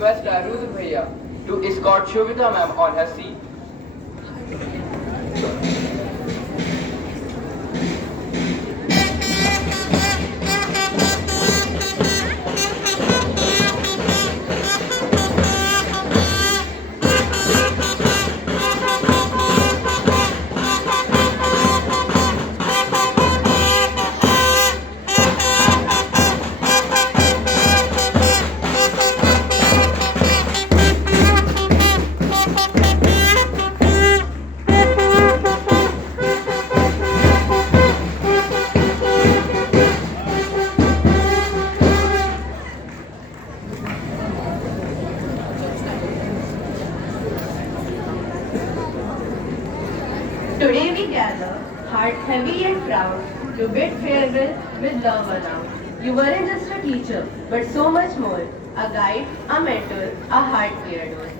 request Arud Bhaiya to escort Shobita ma'am on her seat. Today we gather, heart heavy and proud, to bid farewell with love aloud. You weren't just a teacher, but so much more, a guide, a mentor, a heart we adore.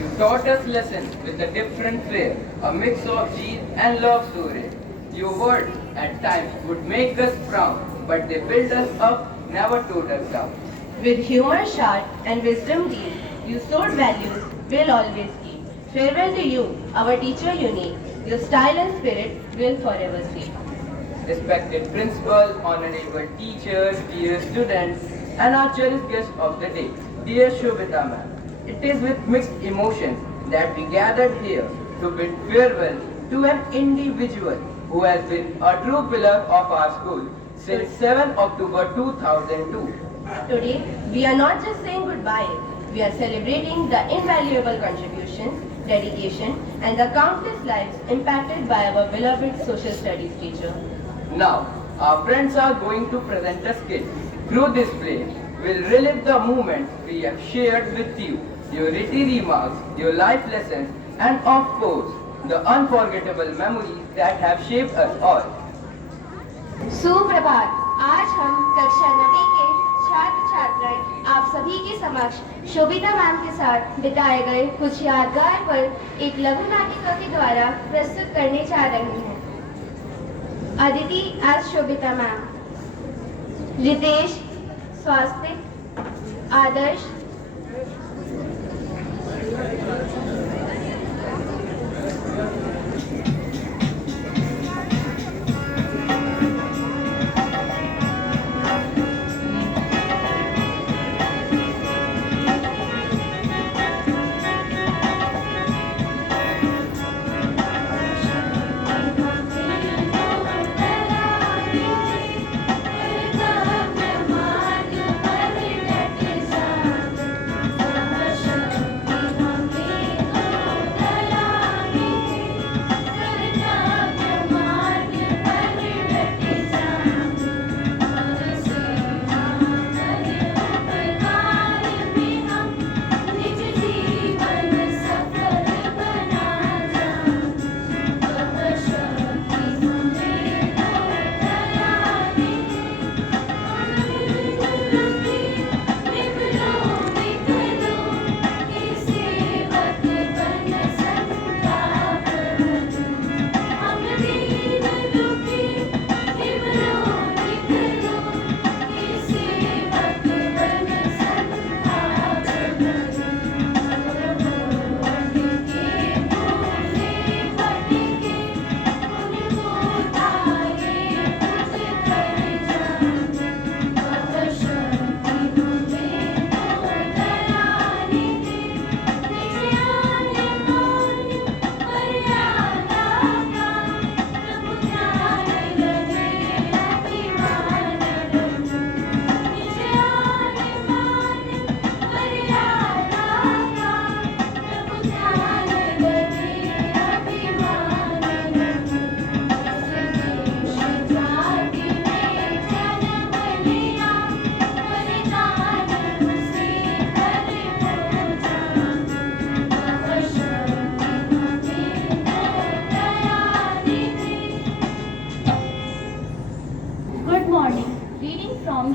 You taught us lessons with a different flair, a mix of zeal and love story. Your words at times would make us frown, but they built us up, never tore us down. With humor sharp and wisdom deep, you stored values we'll always keep. Farewell to you, our teacher unique. Your style and spirit will forever sleep. Respected principal, honorable teachers, dear students, and our cherished guest of the day, dear Shobita ma'am. It is with mixed emotions that we gathered here to bid farewell to an individual who has been a true pillar of our school since 7 October 2002. Today, we are not just saying goodbye, we are celebrating the invaluable contributions, dedication, and the countless lives impacted by our beloved social studies teacher. Now, our friends are going to present a skit. Through this play, we'll relive the moments we have shared with you, your witty remarks, your life lessons, and of course, the unforgettable memories that have shaped us all. सुप्रभात। आज हम कक्षा 9 के छात्र छात्राएं आप सभी के समक्ष शोभिता मैम के साथ बिताए गए कुछ यादगार पल एक लघु नाटिका के द्वारा प्रस्तुत करने जा रहे हैं। अदिति एज शोभिता मैम, रितेश स्वास्थ्य, आदर्श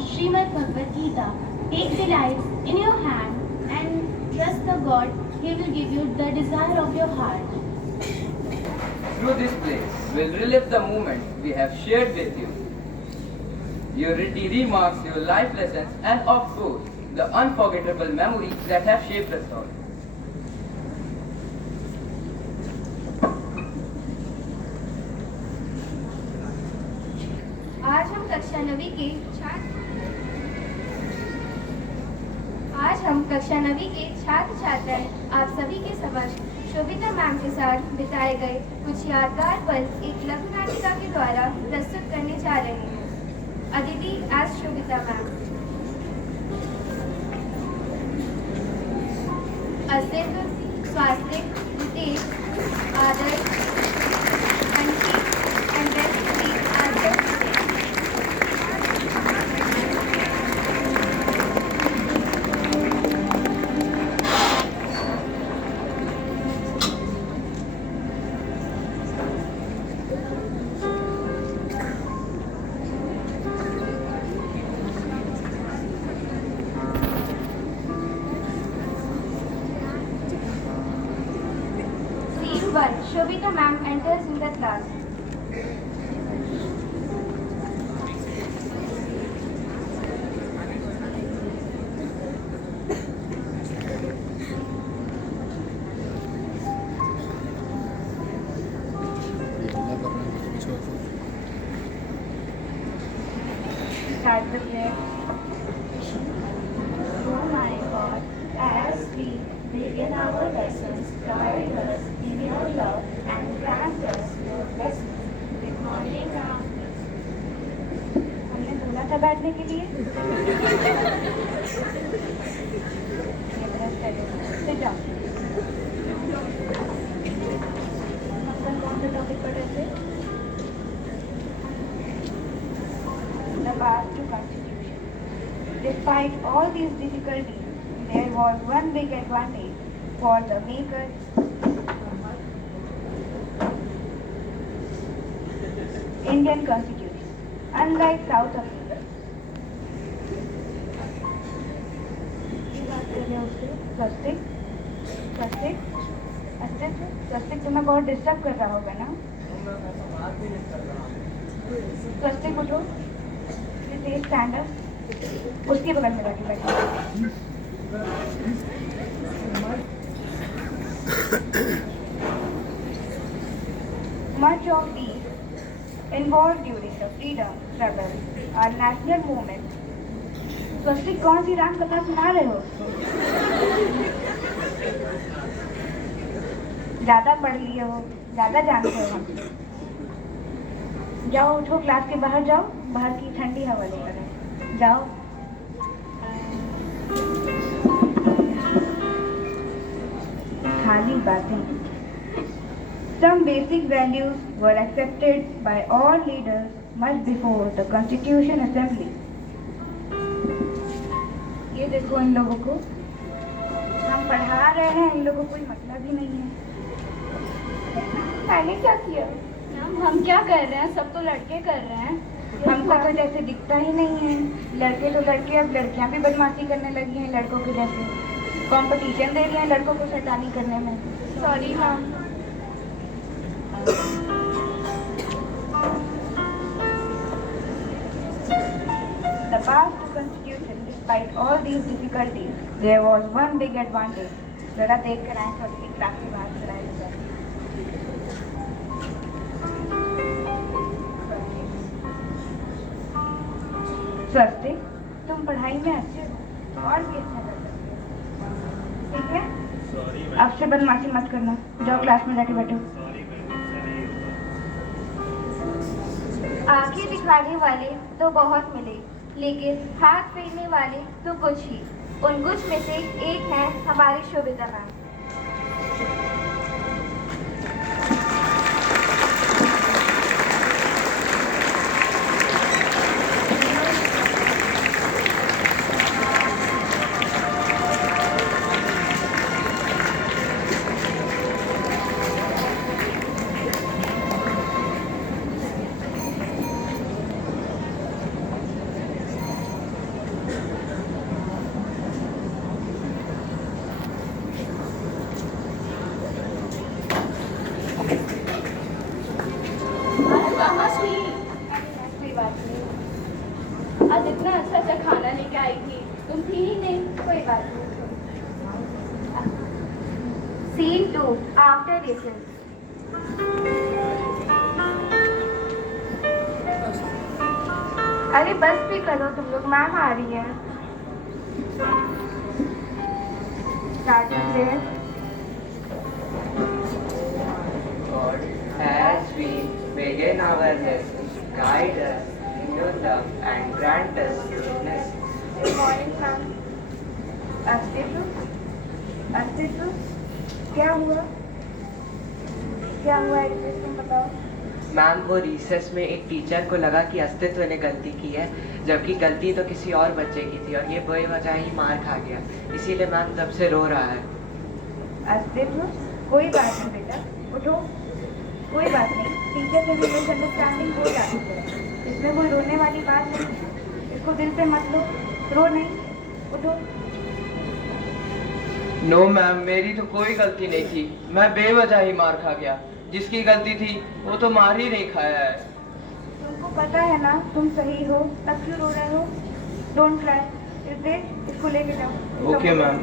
Srimad Bhagavad Gita. Take delight in your hand and trust the God. He will give you the desire of your heart. Through this play, we'll relive the moments we have shared with you. your witty remarks, your life lessons, and of course, the unforgettable memories that have shaped us all. आज हम कक्षा नवी के छात्र छात्राएं आप सभी के समक्ष शोभिता मैम के साथ बिताए गए कुछ यादगार पल एक लघु नाटिका के द्वारा प्रस्तुत करने जा रहे हैं। Aditi as Shobhita ma'am. Astitva, Swasthya, Hitesh, Adarsh, Ankit and destiny as the Scene 1. Shobita ma'am enters in the class. Start the play. Oh my God, as we begin our lessons, guide us in your love and grant us your blessings. Good morning, ma'am. हमने बोला था बैठने के लिए। Sit down. हम कौन सा topic पढ़ रहे थे? The path to Constitution. Despite all these difficulties, there was one big advantage for the makers. Indian Constitution, unlike South Africa. स्वस्तिक तुम्हें बहुत डिस्टर्ब कर रहा होगा ना। स्वस्तिक उठो, स्टैंड अप, उसके बगल में जाके बैठो। Much of these involved during the freedom struggle are national movements. स्वस्तिक कौन सी राम कथा सुना रहे हो? ज्यादा पढ़ लिए हो, ज्यादा जानते हो। जाओ उठो, क्लास के बाहर जाओ, बाहर की ठंडी हवा लेकर आओ। जाओ। खाली बातें। Some basic values were accepted by all leaders much before the Constitution Assembly. ये देखो इन लोगों को, हम पढ़ा रहे हैं, इन लोगों को कोई मतलब ही नहीं है। मैंने क्या किया? हम क्या कर रहे हैं? सब तो लड़के कर रहे हैं। हमको तो जैसे दिखता ही नहीं है। लड़के तो लड़के, अब लड़कियां भी बदमाशी करने लगी हैं लड़कों के जैसे। कंपटीशन दे रही हैं लड़कों को शैतानी करने में। Sorry ma'am. The path to Constitution, despite all these difficulties, there was one big advantage. जरा देख कर आए थोड़ी सी क्लास के बाहर चलाए जाए। स्वस्तिक, तुम पढ़ाई में अच्छे हो तो और भी अच्छा कर सकते हो, ठीक है? अब से बदमाशी मत करना, जाओ क्लास में जाके बैठो। आंखें दिखाने वाले तो बहुत मिले, लेकिन हाथ फेरने वाले तो कुछ ही। उन कुछ में से एक है हमारी शोभिता मैम। आई थी, तुम थी ही नहीं। कोई बात नहीं। Scene 2 after recess. अरे बस भी करो तुम लोग, मैम आ रही है। Start there. God, as we begin our lesson, guide us in your love and grant us goodness. Good morning, ma'am. अस्तित्व क्या हुआ? क्या हुआ तुम बताओ। मैम, वो रिसेस में एक टीचर को लगा कि अस्तित्व ने गलती की है, जबकि गलती तो किसी और बच्चे की थी, और ये बेवजह ही मार खा गया। इसीलिए मैम तब से रो रहा है। अस्तित्व कोई बात नहीं बेटा, उठो। कोई बात नहीं, टीचर से भी मिसअंडरस्टैंडिंग हो जाती है, इसमें कोई रोने वाली बात नहीं। इसको दिल पे मत लो, रो नहीं, उठो। नो मैम, मेरी तो कोई गलती नहीं थी। मैं बेवजह ही मार खा गया। जिसकी गलती थी वो तो मार ही नहीं खाया है। तुमको पता है ना तुम सही हो, तब क्यों रो रहे हो? Don't cry. इसको लेके जाओ। Okay ma'am.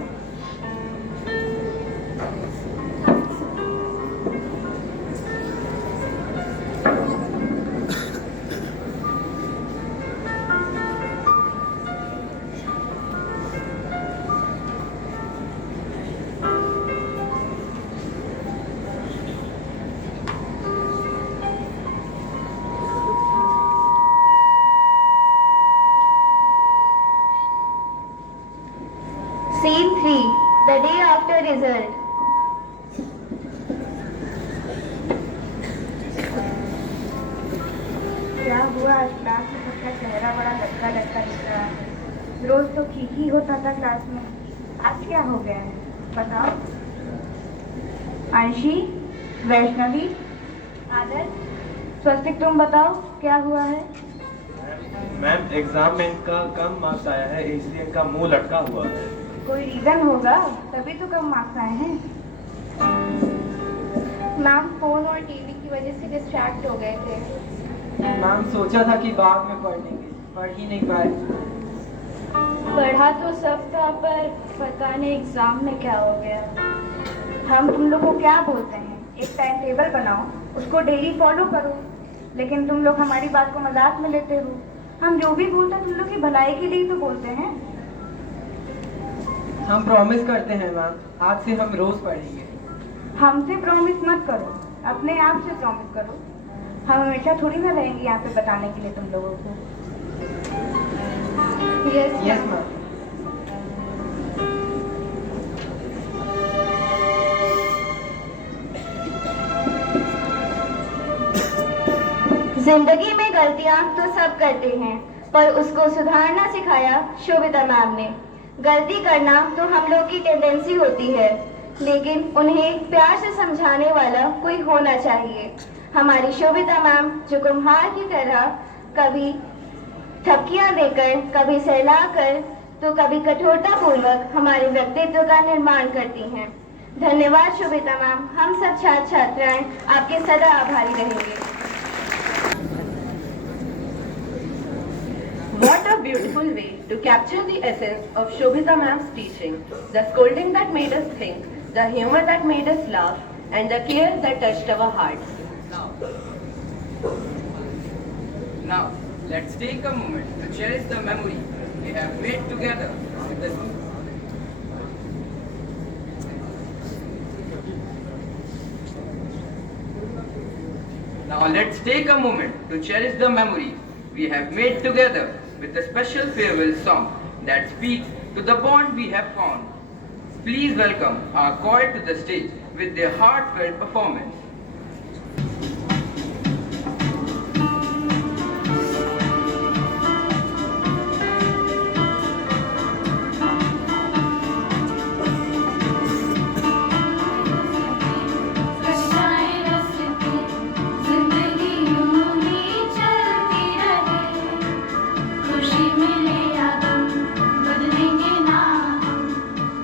Scene 3 The day after result. क्या हुआ? आज क्लास में सबका चेहरा बड़ा लटका लटका दिख रहा है। रोज तो ठीक ही होता था क्लास में, आज क्या हो गया है बताओ। अंशी, वैष्णवी, आदर्श, स्वस्तिक, तुम बताओ क्या हुआ है? मैम, एग्जाम में इनका कम मार्क्स आया है, इसलिए इनका मुंह लटका हुआ है। कोई रीजन होगा, तभी तो कम मार्क्स आए हैं। मैम, फोन और टीवी की वजह से डिस्ट्रैक्ट हो गए थे। मैम, सोचा था कि बाद में पढ़ लेंगे, पढ़ ही नहीं पाए। पढ़ा तो सब था, पर पता नहीं एग्जाम में क्या हो गया। हम तुम लोग को क्या बोलते हैं, एक टाइम टेबल बनाओ, उसको डेली फॉलो करो, लेकिन तुम लोग हमारी बात को मजाक में लेते हो। हम जो भी बोलते हैं तुम लोग की भलाई के लिए तो बोलते हैं। हम प्रॉमिस करते हैं मैम, आज से हम रोज पढ़ेंगे। हमसे प्रॉमिस मत करो, अपने आप से प्रॉमिस करो। हम हमेशा थोड़ी ना रहेंगे यहाँ पे बताने के लिए तुम लोगों को। Yes ma'am. जिंदगी में गलतियां तो सब करते हैं, पर उसको सुधारना सिखाया शोभिता मैम ने। गलती करना तो हम लोग की टेंडेंसी होती है, लेकिन उन्हें प्यार से समझाने वाला कोई होना चाहिए। हमारी शोभिता मैम जो कुम्हार की तरह कभी ठपकियां देकर, कभी सहलाकर, तो कभी कठोरता पूर्वक हमारे व्यक्तित्व का निर्माण करती हैं। धन्यवाद शोभिता मैम, हम सब छात्र छात्राएं आपके सदा आभारी रहेंगे। What a beautiful way to capture the essence of Shobhita ma'am's teaching, the scolding that made us think, the humor that made us laugh, and the care that touched our hearts. Now, let's take a moment to cherish the memory we have made together with the Now let's take a moment to cherish the memory we have made together with a special farewell song that speaks to the bond we have formed. Please welcome our choir to the stage with their heartfelt performance.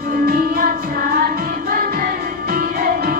दुनिया चाहे बदलती रहे,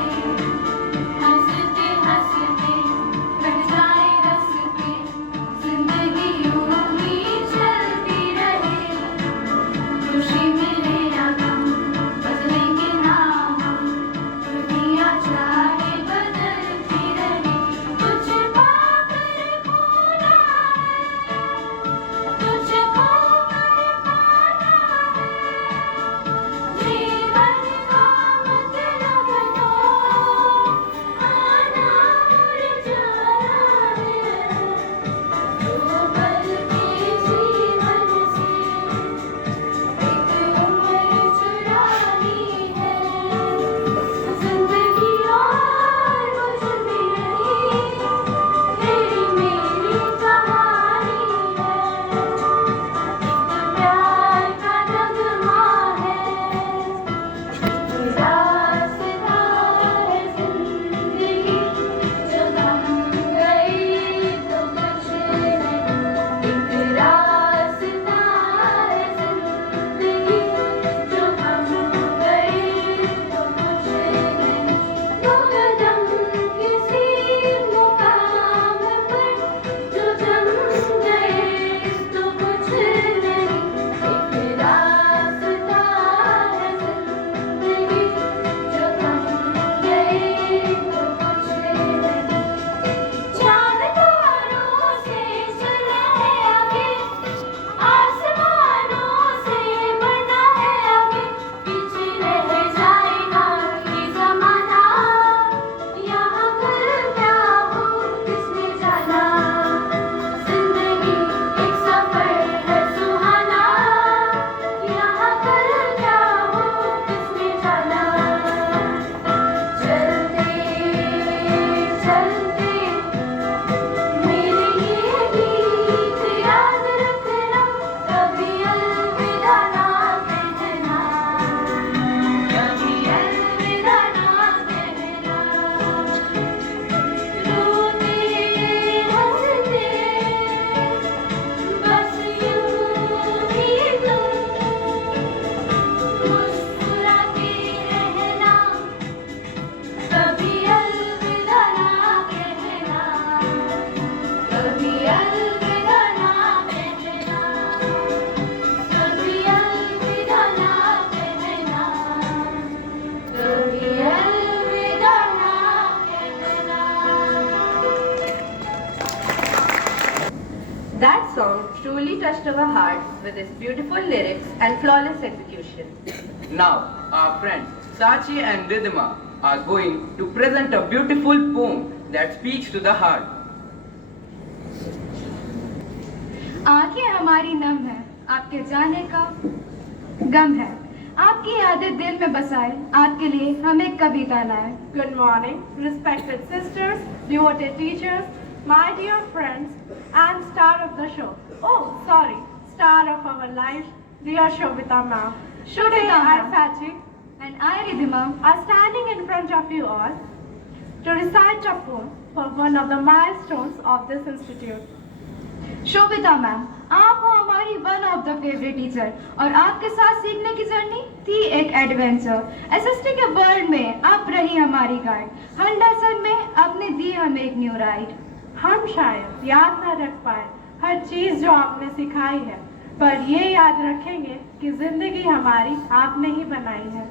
touched our hearts with his beautiful lyrics and flawless execution. Now, our friends Sachi and Ridhima are going to present a beautiful poem that speaks to the heart. आंखें हमारी नम है, आपके जाने का गम है, आपकी यादें दिल में बसाए, आपके लिए हम एक कविता लाए. Good morning, respected sisters, devoted teachers, my dear friends, and star of the show. Oh, sorry, star of our lives, dear Shobita ma'am. Today I, Sachi, And I, Ridhima, are standing in front of you all to recite a poem for one of the milestones of this institute. Shobhita ma'am, आप हो हमारी one of the favourite teacher और आपके साथ सीखने की journey थी एक एडवेंचर. एसएसटी के वर्ल्ड में आप रही हमारी गाइड, हंडरसन में आपने दी हमें एक न्यू राइड. हम शायद याद न रख पाए हर चीज जो आपने सिखाई है, पर ये याद रखेंगे कि जिंदगी हमारी आपने ही बनाई है.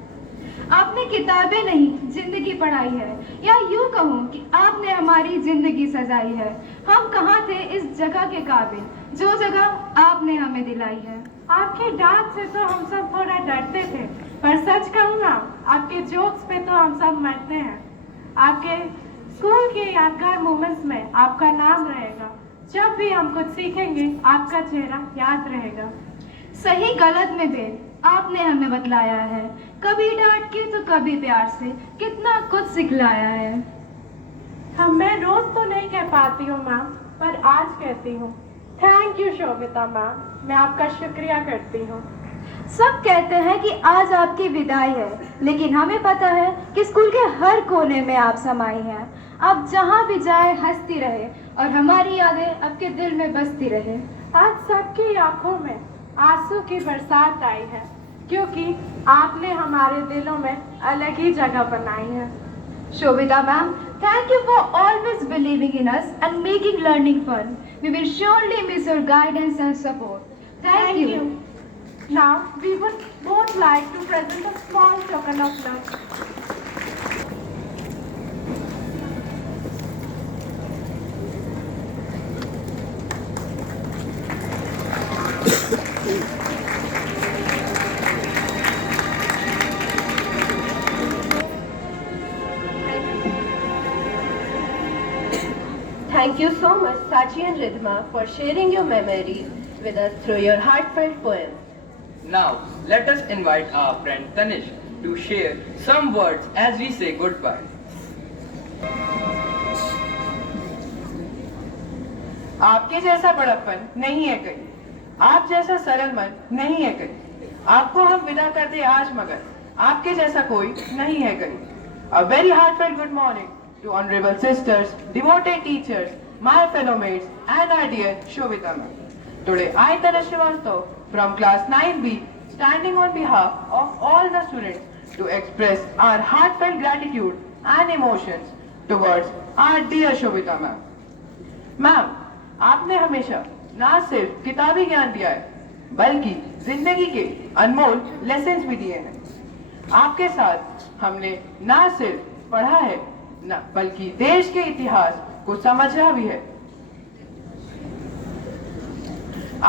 आपने किताबें नहीं जिंदगी पढ़ाई है, या यूं कहूँ कि आपने हमारी जिंदगी सजाई है. हम कहाँ थे इस जगह के काबिल, जो जगह आपने हमें दिलाई है. आपकी डांट से तो हम सब थोड़ा डरते थे, पर सच कहूँ ना, आपके जोक्स पे तो हम सब मरते हैं. आपके स्कूल के यादगार मोमेंट्स में आपका नाम रहेगा. जब भी हम कुछ सीखेंगे आपका चेहरा याद रहेगा. सही गलत में भेद आपने हमें बतलाया है, कभी डांट के तो कभी प्यार से कितना कुछ सिखलाया है. मैं रोज तो नहीं कह पाती हूँ मैम, पर आज कहती हूँ. थैंक यू शोभिता मैम, मैं आपका शुक्रिया करती हूँ. सब कहते हैं कि आज आपकी विदाई है, लेकिन हमें पता है कि स्कूल के हर कोने में आप समाई हैं. आप जहाँ भी जाए हंसती रहे और हमारी यादें आपके दिल में बसती रहे. आज सबकी आंखों में आंसू की बरसात आई है, क्योंकि आपने हमारे दिलों में अलग ही जगह बनाई है. Shobhita ma'am, thank you for always believing in us and making learning fun. We will surely miss your guidance and support. Thank you. Now, we would both like to present a small token of love. Thank you so much, Sachi and Ridhima, for sharing your memories with us through your heartfelt poem. Now, let us invite our friend Tanish to share some words as we say goodbye. आपके जैसा बड़प्पन नहीं है कहीं, आप जैसा सरल मन नहीं है कहीं. आपको हम विदा कर दे आज, मगर आपके जैसा कोई नहीं है कहीं. A very heartfelt good morning to honorable sisters, devoted teachers, my fellow mates, and our dear Shobita ma'am. Today, I, Tanish Srivastav, from class 9B, standing on behalf of all the students to express our heartfelt gratitude and emotions towards our dear Shobita ma'am. Ma'am, आपने हमेशा ना सिर्फ किताबी ज्ञान दिया है, बल्कि जिंदगी के अनमोल लेसन्स भी दिए हैं. आपके साथ हमने ना सिर्फ पढ़ा है, ना बल्कि देश के इतिहास को समझा भी है.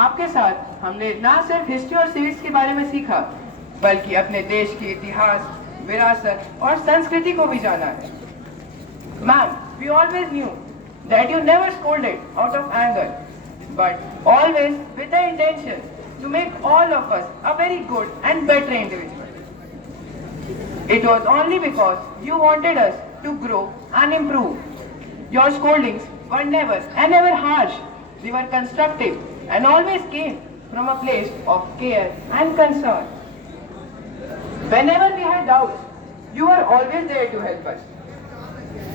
आपके साथ हमने ना सिर्फ हिस्ट्री और सिविक्स के बारे में सीखा, बल्कि अपने देश के इतिहास, विरासत और संस्कृति को भी जाना है. Ma'am, we always knew that you never scolded out of anger, but always with the intention to make all of us a very good and better individual. It was only because you wanted us to grow and improve. Your scoldings were never and ever harsh. They were constructive and always came from a place of care and concern. Whenever we had doubts, you were always there to help us.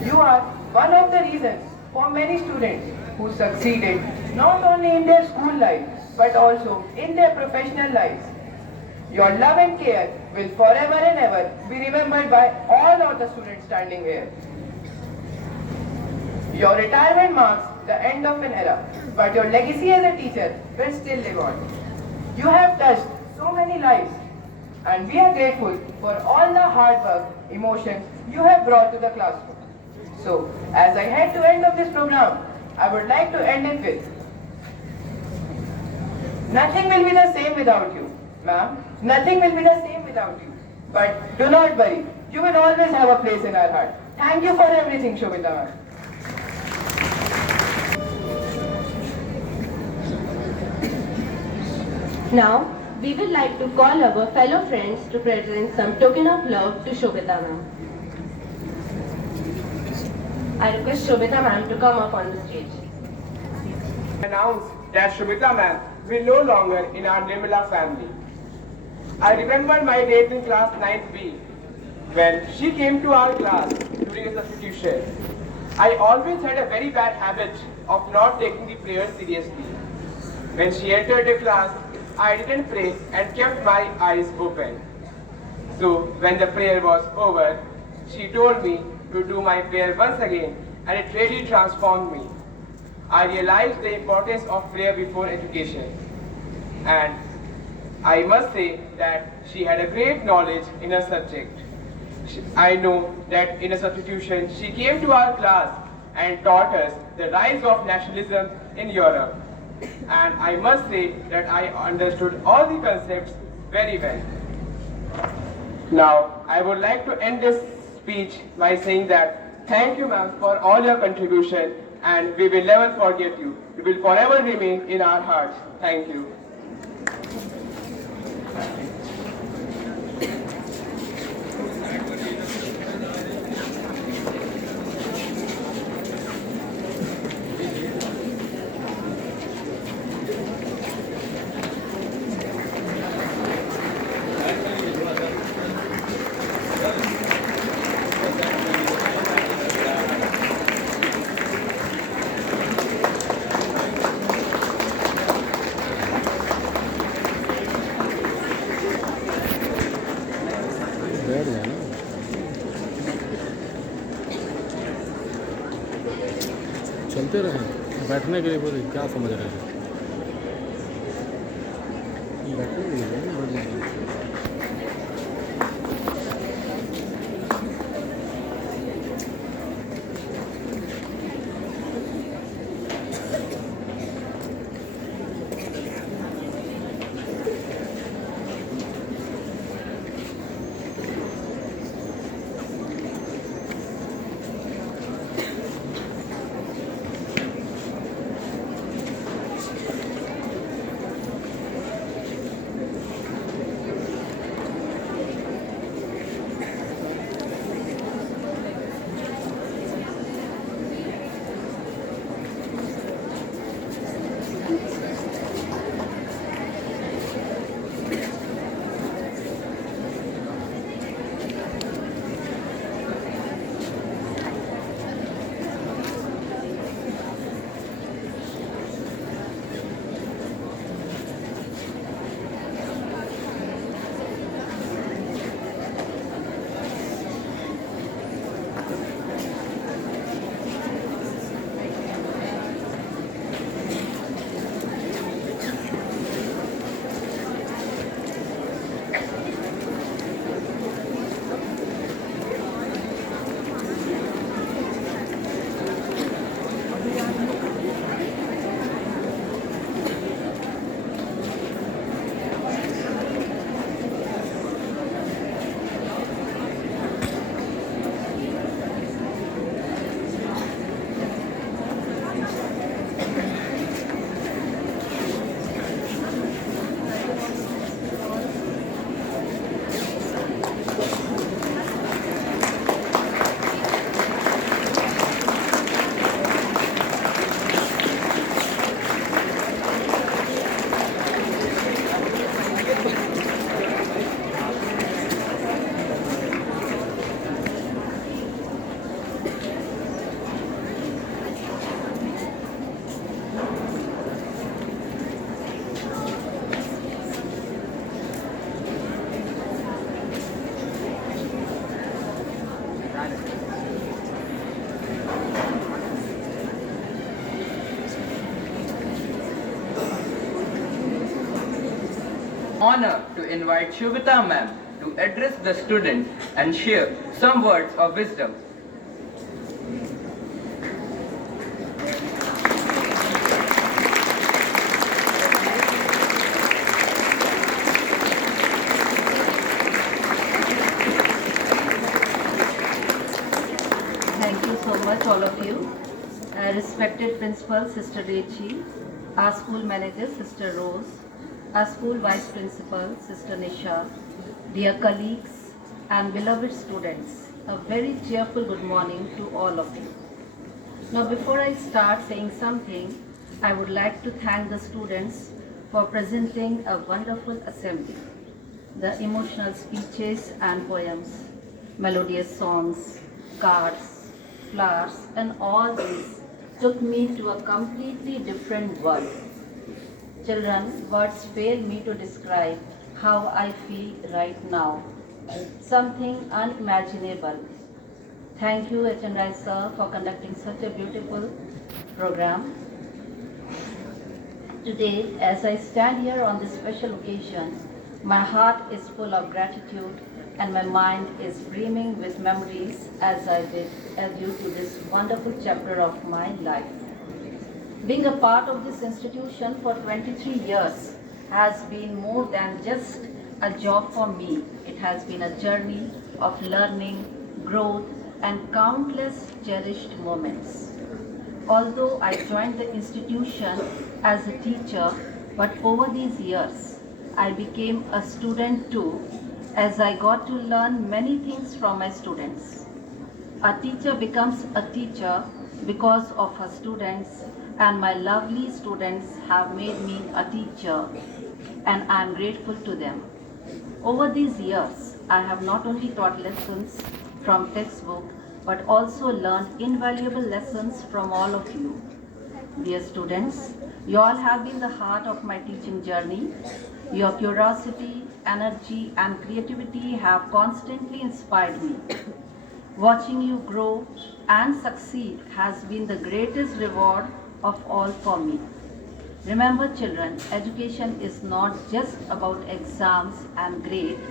You are one of the reasons for many students who succeeded not only in their school life but also in their professional lives. Your love and care will forever and ever be remembered by all of the students standing here. Your retirement marks the end of an era, but your legacy as a teacher will still live on. You have touched so many lives, and we are grateful for all the hard work, emotions you have brought to the classroom. So, as I head to end of this program, I would like to end it with Nothing will be the same without you, ma'am. Nothing will be the same without you. But do not worry. You will always have a place in our heart. Thank you for everything, Shobita ma'am. Now, we would like to call our fellow friends to present some token of love to Shobita ma'am. I request Shobita ma'am to come up on the stage. Announce that Shobita ma'am will no longer in our Nirmala family. I remember my days in class 9th B when she came to our class during a substitution. I always had a very bad habit of not taking the prayer seriously. When she entered the class, I didn't pray and kept my eyes open. So when the prayer was over, she told me to do my prayer once again, and it really transformed me. I realized the importance of prayer before education, and I must say that she had a great knowledge in her subject. I know that in a substitution she came to our class and taught us the rise of nationalism in Europe, and I must say that I understood all the concepts very well. Now, I would like to end this speech by saying that thank you, ma'am, for all your contribution, and we will never forget you. You will forever remain in our hearts. Thank you. चलते रहें, बैठने के लिए बोले क्या समझ रहे हैं? बैठने के लिए बैठ जाएंगे। Honor to invite Shobita ma'am to address the students and share some words of wisdom. respected principal, Sister Rechi, our school manager, Sister Rose, our school vice principal, Sister Nisha, dear colleagues and beloved students, a very cheerful good morning to all of you. Now before I start saying something, I would like to thank the students for presenting a wonderful assembly. The emotional speeches and poems, melodious songs, cards, flowers, and all these took me to a completely different world. Children, words fail me to describe how I feel right now. Something unimaginable. Thank you, HNRI sir, for conducting such a beautiful program. Today, as I stand here on this special occasion, my heart is full of gratitude and my mind is brimming with memories as I did due to this wonderful chapter of my life. Being a part of this institution for 23 years has been more than just a job for me. It has been a journey of learning, growth, and countless cherished moments. Although I joined the institution as a teacher, but over these years, I became a student too, as I got to learn many things from my students. A teacher becomes a teacher because of her students, and my lovely students have made me a teacher, and I am grateful to them. Over these years, I have not only taught lessons from textbook, but also learned invaluable lessons from all of you. Dear students, you all have been the heart of my teaching journey. Your curiosity, energy, and creativity have constantly inspired me. Watching you grow and succeed has been the greatest reward of all for me. Remember children, education is not just about exams and grades.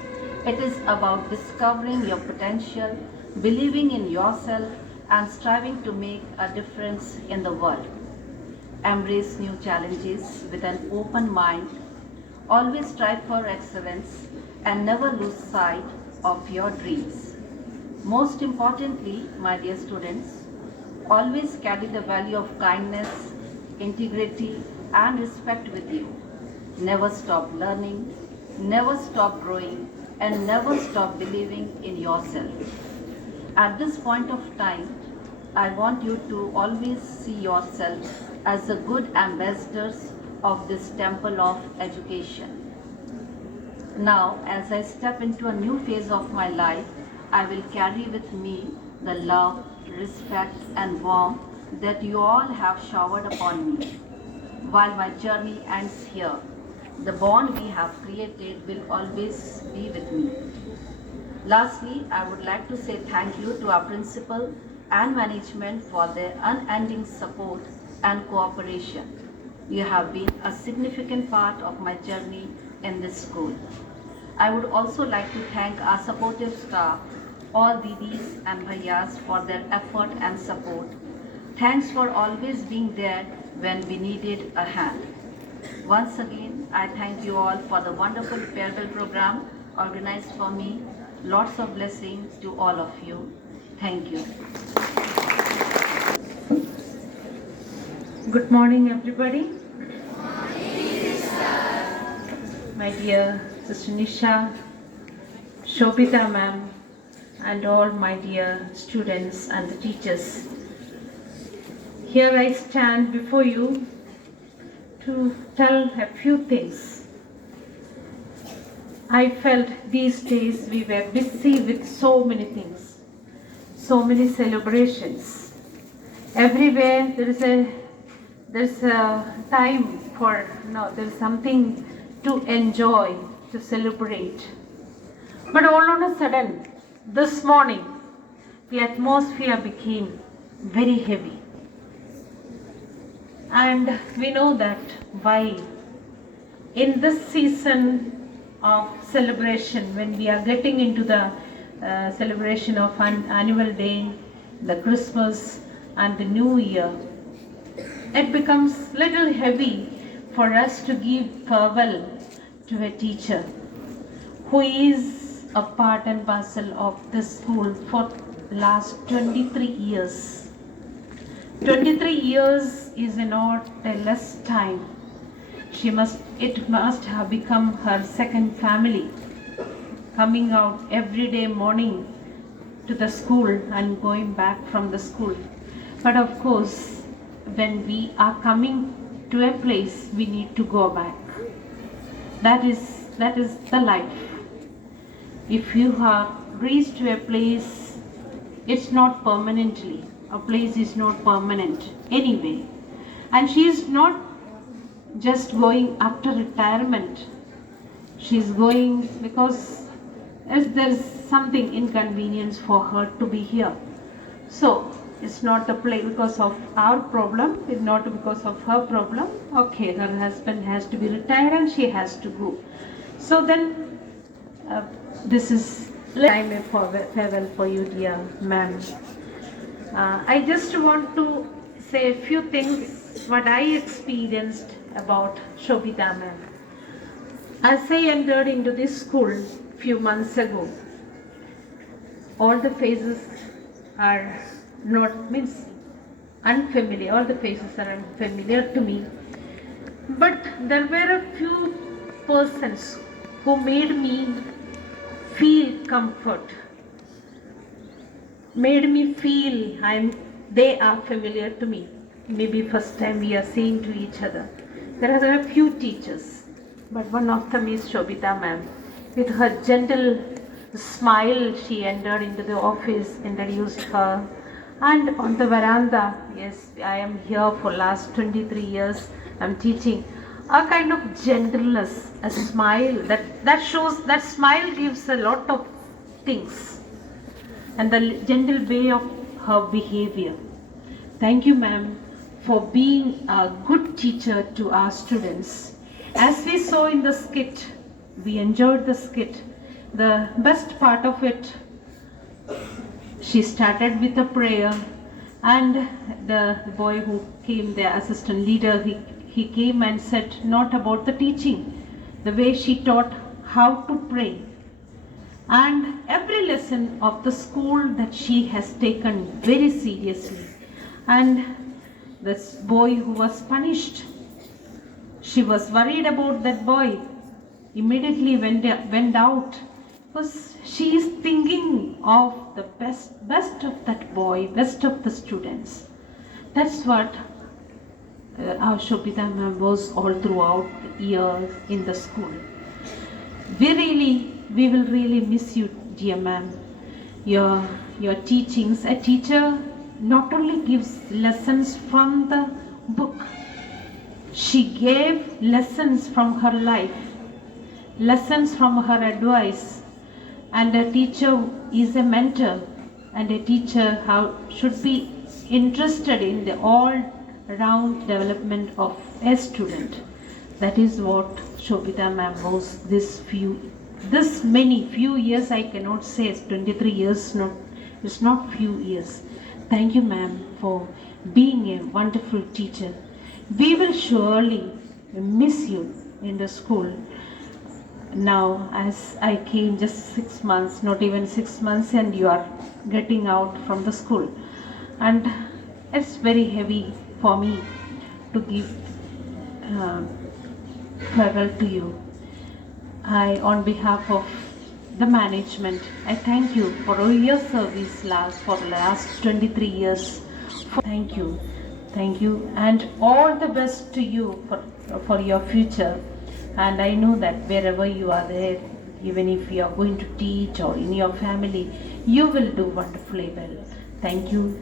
It is about discovering your potential, believing in yourself, and striving to make a difference in the world. Embrace new challenges with an open mind. Always strive for excellence and never lose sight of your dreams. Most importantly, my dear students, always carry the value of kindness, integrity, and respect with you. Never stop learning, never stop growing, and never stop believing in yourself. At this point of time, I want you to always see yourself as a good ambassadors of this temple of education. Now, as I step into a new phase of my life, I will carry with me the love, respect, and warmth that you all have showered upon me. While my journey ends here, the bond we have created will always be with me. Lastly, I would like to say thank you to our principal and management for their unending support and cooperation. You have been a significant part of my journey in this school. I would also like to thank our supportive staff, all Didis and Bhaiyas, for their effort and support. Thanks for always being there when we needed a hand. Once again, I thank you all for the wonderful farewell program organized for me. Lots of blessings to all of you. Thank you. Good morning, everybody. My dear Sister Nisha, Shobita ma'am, and all my dear students and the teachers. Here I stand before you to tell a few things. I felt these days we were busy with so many things, so many celebrations. Everywhere there's a time for, there's something to enjoy, to celebrate. But all on a sudden, this morning, the atmosphere became very heavy. And we know that why. In this season of celebration, when we are getting into the celebration of an annual day, the Christmas and the New Year, it becomes little heavy for us to give farewell to a teacher who is a part and parcel of this school for last 23 years. 23 years is not a less time. It must have become her second family, coming out every day morning to the school and going back from the school. But of course, when we are coming to a place, we need to go back. That is the life. If you have reached to a place, it's not permanently. A place is not permanent anyway. And she is not just going after retirement. She is going because there's something inconvenience for her to be here. So it's not the play because of our problem, it's not because of her problem. Okay, her husband has to be retired and she has to go. So then this is time a farewell for you, dear ma'am. I just want to say a few things what I experienced about Shobita ma'am. As I entered into this school few months ago, all the faces are unfamiliar. All the faces are unfamiliar to me. But there were a few persons who made me feel comfort, made me feel they are familiar to me. Maybe first time we are seeing to each other. There are a few teachers, but one of them is Shobita ma'am. With her gentle smile, she entered into the office, introduced her, and on the veranda, yes, I am here for last 23 years, I'm teaching. A kind of gentleness, a smile, that shows, that smile gives a lot of things. And the gentle way of her behavior. Thank you, ma'am, for being a good teacher to our students. As we saw in the skit, we enjoyed the skit. The best part of it, she started with a prayer, and the boy who came, the assistant leader, he came and said not about the teaching, the way she taught how to pray. And every lesson of the school that she has taken very seriously. And this boy who was punished, she was worried about that boy, immediately went out, because she is thinking of the best of that boy, best of the students. That's what our Shobita ma'am was all throughout the years in the school. We will really miss you, dear ma'am. Your teachings. A teacher not only gives lessons from the book, she gave lessons from her life, lessons from her advice. And a teacher is a mentor, and a teacher should be interested in the all-round development of a student. That is what Shobita ma'am was this many few years. I cannot say it's 23 years, it's not few years. Thank you, ma'am, for being a wonderful teacher. We will surely miss you in the school. Now, as I came just 6 months, not even 6 months, and you are getting out from the school, and it's very heavy for me to give farewell to you. On behalf of the management, I thank you for all your service for the last 23 years. Thank you, and all the best to you for your future. And I know that wherever you are there, even if you are going to teach or in your family, you will do wonderfully well. Thank you,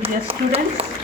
dear students.